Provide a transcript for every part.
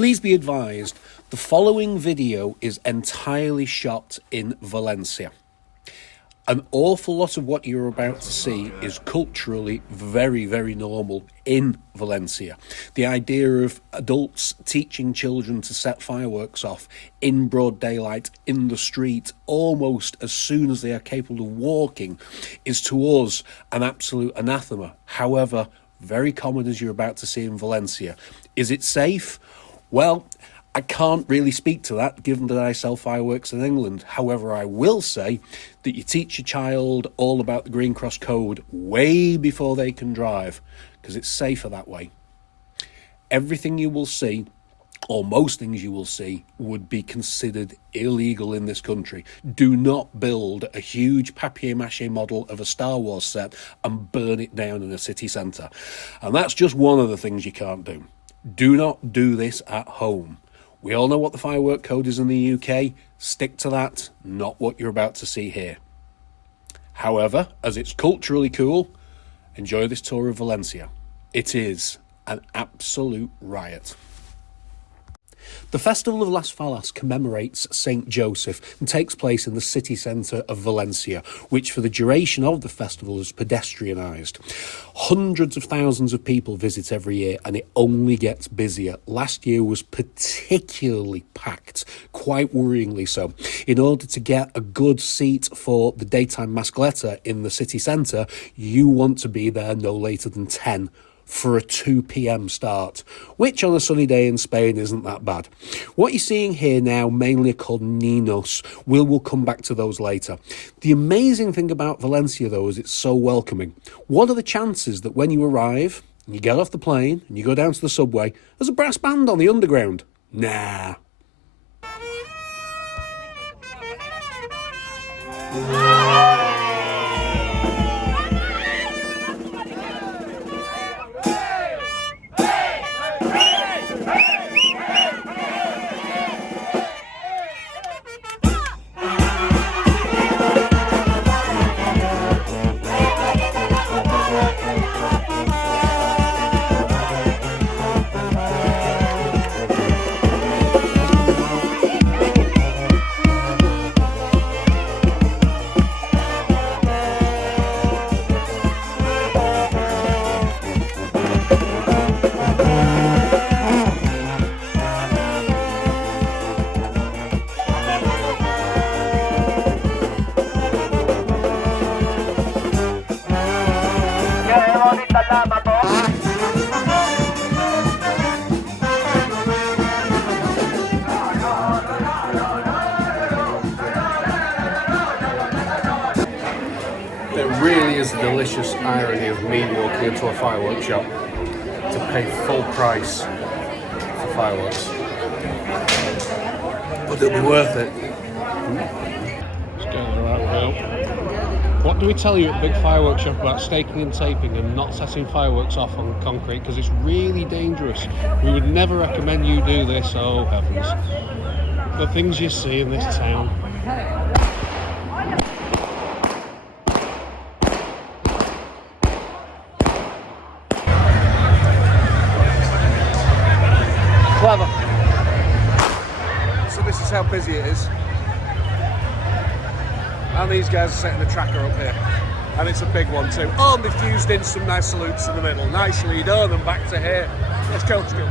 Please be advised, the following video is entirely shot in Valencia. An awful lot of what you're about to see is culturally very, very normal in Valencia. The idea of adults teaching children to set fireworks off in broad daylight, in the street, almost as soon as they are capable of walking, is to us an absolute anathema. However, very common as you're about to see in Valencia. Is it safe? Well, I can't really speak to that, given that I sell fireworks in England. However, I will say that you teach your child all about the Green Cross Code way before they can drive, because it's safer that way. Everything you will see, or most things you will see, would be considered illegal in this country. Do not build a huge papier-mâché model of a Star Wars set and burn it down in a city centre. And that's just one of the things you can't do. Do not do this at home. We all know what the firework code is in the UK. Stick to that, not what you're about to see here. However, as it's culturally cool, enjoy this tour of Valencia. It is an absolute riot. The Festival of Las Fallas commemorates Saint Joseph and takes place in the city centre of Valencia, which for the duration of the festival is pedestrianised. Hundreds of thousands of people visit every year and it only gets busier. Last year was particularly packed, quite worryingly so. In order to get a good seat for the daytime mascleta in the city centre, you want to be there no later than 10 for a 2 p.m. start, which on a sunny day in Spain isn't that bad. What you're seeing here now mainly are called ninos. We'll come back to those later. The amazing thing about Valencia, though, is it's so welcoming. What are the chances that when you arrive, and you get off the plane, and you go down to the subway, there's a brass band on the underground? Nah. There really is a delicious irony of me walking into a fireworks shop to pay full price for fireworks. But it'll be worth it. Let's go the right way up. What do we tell you at the big fireworks shop about staking and taping and not setting fireworks off on concrete? Because it's really dangerous. We would never recommend you do this, oh heavens. The things you see in this town. Clever. So this is how busy it is. And these guys are setting the tracker up here. And it's a big one too. Oh, and they've fused in some nice salutes in the middle. Nicely done, and back to here. Let's go, let's go.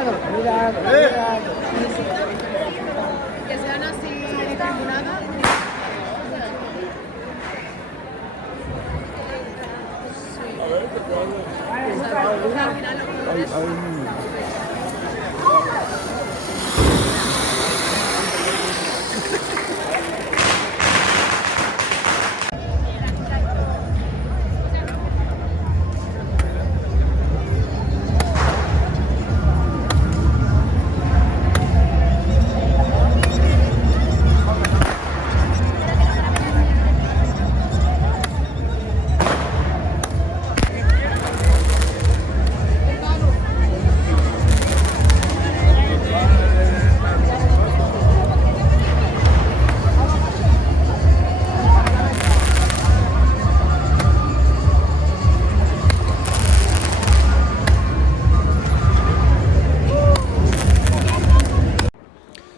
Que sean así distribuidas.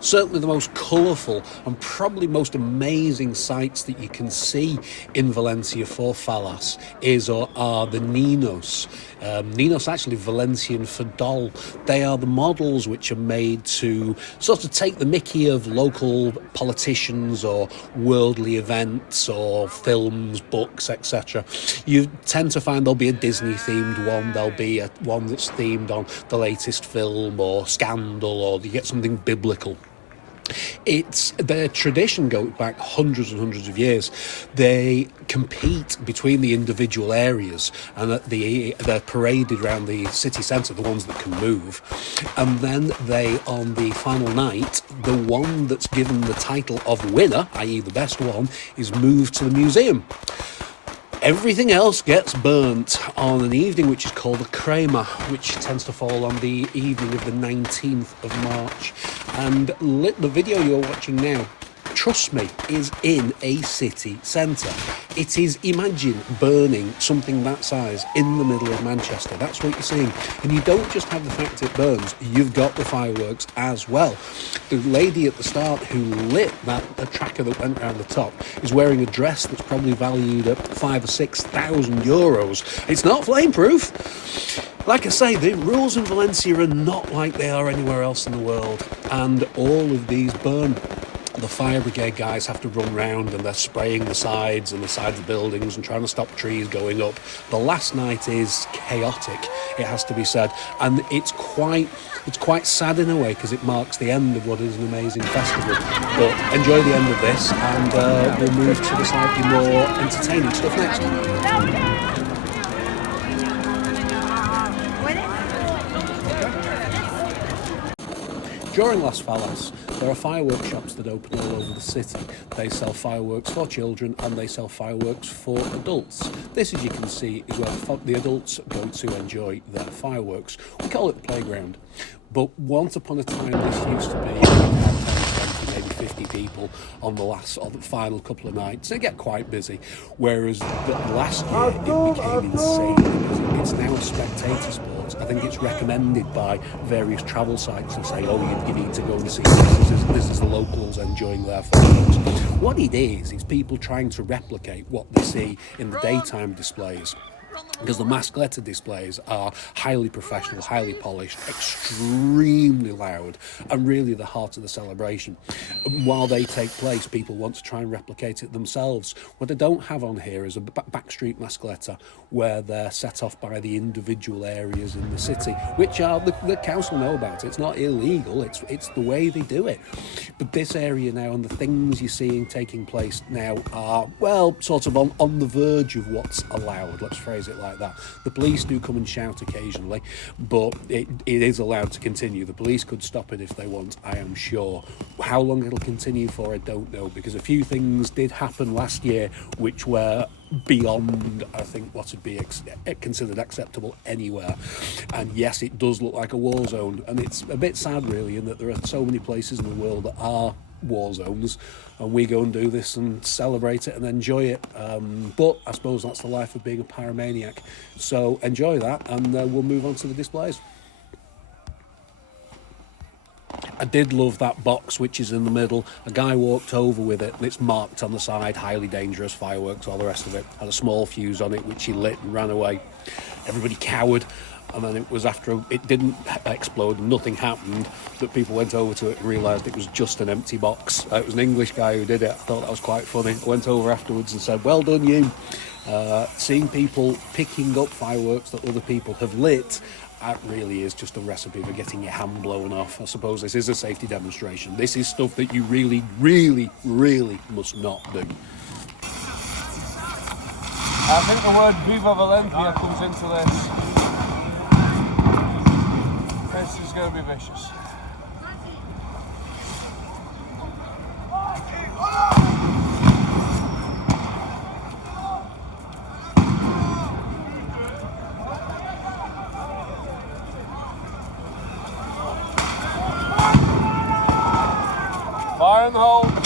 Certainly the most colourful and probably most amazing sights that you can see in Valencia for Fallas are the Ninos. Ninos actually Valencian for doll. They are the models which are made to sort of take the mickey of local politicians or worldly events or films, books, etc. You tend to find there'll be a Disney themed one, there'll be one that's themed on the latest film or scandal, or you get something biblical. It's their tradition goes back hundreds and hundreds of years. They compete between the individual areas, and they're paraded around the city centre, the ones that can move. And then they, on the final night, the one that's given the title of winner, i.e. the best one, is moved to the museum. Everything else gets burnt on an evening which is called a Crema, which tends to fall on the evening of the 19th of March. And the video you're watching now, trust me, is in a city centre. It is, imagine burning something that size in the middle of Manchester. That's what you're seeing. And you don't just have the fact it burns, you've got the fireworks as well. The lady at the start who lit the tracker that went around the top is wearing a dress that's probably valued at €5,000 or €6,000. It's not flameproof. Like I say, the rules in Valencia are not like they are anywhere else in the world, and all of these burn. The fire brigade guys have to run round and they're spraying the sides of buildings and trying to stop trees going up. The last night is chaotic, it has to be said, and it's quite sad in a way because it marks the end of what is an amazing festival. But enjoy the end of this, and we'll move to the slightly more entertaining stuff next. During Las Fallas, there are fireworks shops that open all over the city. They sell fireworks for children and they sell fireworks for adults. This, as you can see, is where the adults go to enjoy their fireworks. We call it the playground. But once upon a time, this used to be maybe 50 people on the final couple of nights. They get quite busy. Whereas last year, it became insanely busy. It's now a spectator sport. I think it's recommended by various travel sites who say, oh, you need to go and see this is the locals enjoying their fireworks. What it is people trying to replicate what they see in the daytime displays. Because the mascletta displays are highly professional, highly polished, extremely loud, and really the heart of the celebration. And while they take place, people want to try and replicate it themselves. What they don't have on here is a backstreet mascletta where they're set off by the individual areas in the city, which are the council know about. It's not illegal, it's the way they do it. But this area now and the things you're seeing taking place now are, well, sort of on the verge of what's allowed, let's phrase it like that. The police do come and shout occasionally, but it is allowed to continue. The police could stop it if they want, I am sure. How long it'll continue for, I don't know, because a few things did happen last year which were beyond, I think, what would be considered acceptable anywhere. And yes, it does look like a war zone, and it's a bit sad really in that there are so many places in the world that are war zones, and we go and do this and celebrate it and enjoy it, but I suppose that's the life of being a pyromaniac. So enjoy that, and we'll move on to the displays. I did love that box which is in the middle. A guy walked over with it and it's marked on the side, highly dangerous fireworks, all the rest of it. Had a small fuse on it which he lit and ran away. Everybody cowered, And then it was after it didn't explode and nothing happened that people went over to it and realised it was just an empty box. It was an English guy who did it. I thought that was quite funny. I went over afterwards and said, well done you. Seeing people picking up fireworks that other people have lit, that really is just a recipe for getting your hand blown off. I suppose this is a safety demonstration. This is stuff that you really, really, really must not do. I think the word Viva Valencia comes into this. This is going to be vicious. Fire in the hole.